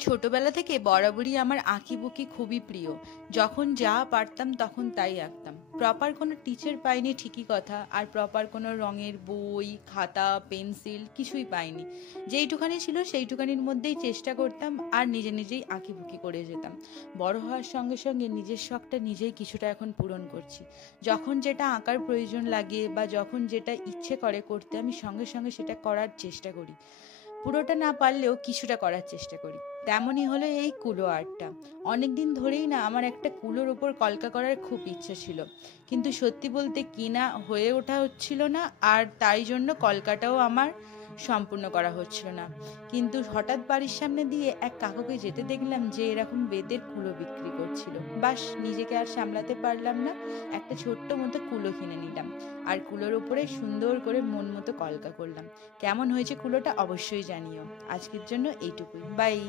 ছোটবেলা থেকে বরাবরই আমার আঁকিবুকি খুবই প্রিয়। যখন যা পারতাম তখন তাই আঁকতাম। প্রপার কোনো টিচার পাইনি ঠিকই কথা, আর প্রপার কোনো রঙের বই, খাতা, পেন্সিল কিছুই পাইনি। যেইটুখানি ছিল সেইটুখানির মধ্যেই চেষ্টা করতাম আর নিজে নিজেই আঁকিবুকি করে যেতাম। বড় হওয়ার সঙ্গে সঙ্গে নিজের শখটা নিজেই কিছুটা এখন পূরণ করছি। যখন যেটা আঁকার প্রয়োজন লাগে বা যখন যেটা ইচ্ছে করে করতে, আমি সঙ্গে সঙ্গে সেটা করার চেষ্টা করি। পুরোটা না পারলেও কিছুটা করার চেষ্টা করি। তেমনই হলো এই কুলো আর্টটা। অনেক দিন ধরেই না আমার একটা কুলোর ওপর কলকা করার খুব ইচ্ছা ছিল, কিন্তু সত্যি বলতে কিনা হয়ে ওঠা হচ্ছিল না, আর তাই জন্য কলকাটাও আমার সম্পূর্ণ করা হচ্ছিল না। কিন্তু হঠাৎ বাড়ির সামনে দিয়ে এক কাকুকে যেতে দেখলাম যে এরকম বেতের কুলো বিক্রি করছিল। বাস, নিজেকে আর সামলাতে পারলাম না, একটা ছোট্ট মতো কুলো কিনে নিলাম। আর কুলোর উপরে সুন্দর করে মন মতো কলকা করলাম। কেমন হয়েছে কুলোটা অবশ্যই জানিও। আজকের জন্য এইটুকুই, বাই।